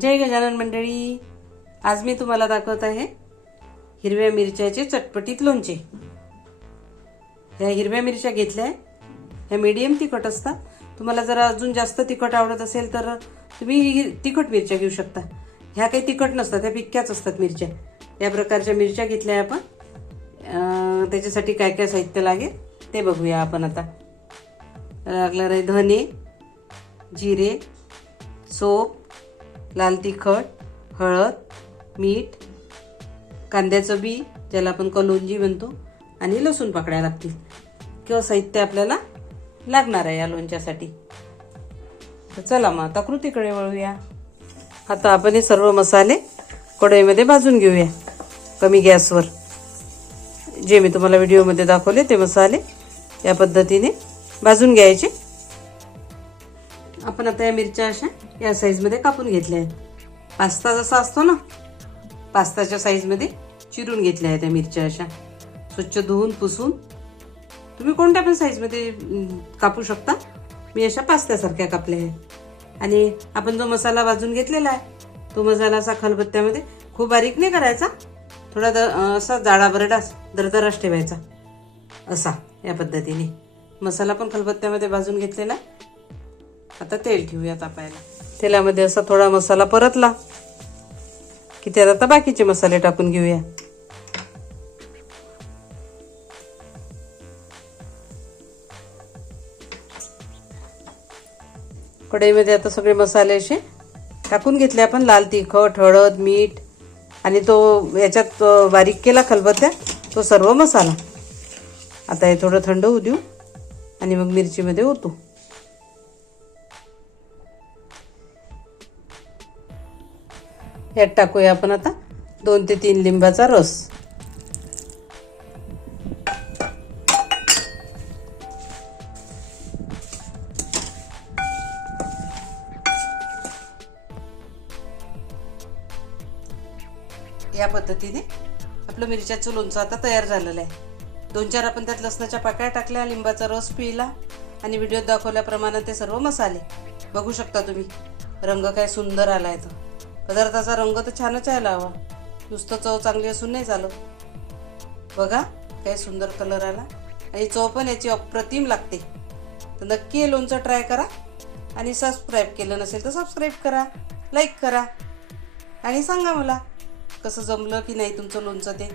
जय गजानन मंडळी, आज मी तुम्हाला दाखवत आहे हिरव्या मिरच्याचे चटपटीत लोणचे। ह्या हिरव्या मिरच्या घेतल्या, ह्या मीडियम तिखट असतात। तुम्हाला जर अजून जास्त तिखट आवडत असेल तर तुम्ही तिखट मिरच्या घेऊ शकता। ह्या काही तिखट नसतात, ह्या फिक्क्याच असतात मिरच्या। या प्रकारच्या मिरच्या घेतल्या आपण। त्याच्यासाठी काय काय साहित्य लागेल ते बघूया आपण आता। लागणार आहे धने, जिरे, सोप, लाल तिखट, हळद, मीठ, कांद्याचं बी ज्याला आपण कलोंजी म्हणतो, आणि लसूण पाकळ्या लागतील। किंवा साहित्य आपल्याला लागणार आहे या लोणच्यासाठी। तर चला मग आता कृतीकडे वळूया। आता आपण हे सर्व मसाले कढईमध्ये भाजून घेऊया कमी गॅसवर। जे मी तुम्हाला व्हिडिओमध्ये दाखवले ते मसाले या पद्धतीने भाजून घ्यायचे। आपण आता या मिरच्या अशा या साईजमध्ये कापून घेतल्या आहेत। पास्ता जसा असतो ना, पास्ताच्या साईजमध्ये चिरून घेतल्या आहेत त्या मिरच्या अशा। स्वच्छ धुवून पुसून तुम्ही कोणत्या पण साईजमध्ये कापू शकता। मी अशा पास्त्यासारख्या कापल्या आहेत। आणि आपण जो मसाला भाजून घेतलेला आहे तो मसाला असा खलबत्त्यामध्ये खूप बारीक नाही करायचा, थोडा असा जाडा बरडास दरदरास ठेवायचा असा। या पद्धतीने मसाला पण खलबत्त्यामध्ये भाजून घेतलेला आहे। आता तेल ठेवूया तापायला। तेलामध्ये असा थोडा मसाला परतला की त्यात आता बाकीचे मसाले टाकून घेऊया। कढईमध्ये आता सगळे मसाले असे टाकून घेतले आपण। लाल तिखट, हळद, मीठ आणि तो याच्यात बारीक केला खलबत्त्यात तो सर्व मसाला। आता हे थोडं थंड होऊ देऊ आणि मग मिरचीमध्ये ओतू। यात टाकूया आपण आता 2 ते 3 लिंबाचा रस। या पद्धतीने आपलं मिरच्याचं लोणचं आता तयार झालेलं आहे। 2-4 आपण त्यात लसणाच्या पाकळ्या टाकल्या, लिंबाचा रस पिळला आणि व्हिडिओत दाखवल्याप्रमाणे ते सर्व मसाले बघू शकता तुम्ही। रंग काय सुंदर आलाय। तो पदार्थाचा रंग तर छानच यायला हवा, नुसतं चव चांगली असून नाही चालत। बघा काय सुंदर कलर आला आणि चव पण याची अप्रतिम लागते। तर नक्की हे लोणचं ट्राय करा आणि सबस्क्राईब केलं नसेल तर सबस्क्राईब करा, लाईक करा आणि सांगा मला कसं जमलं की नाही तुमचं लोणचं ते।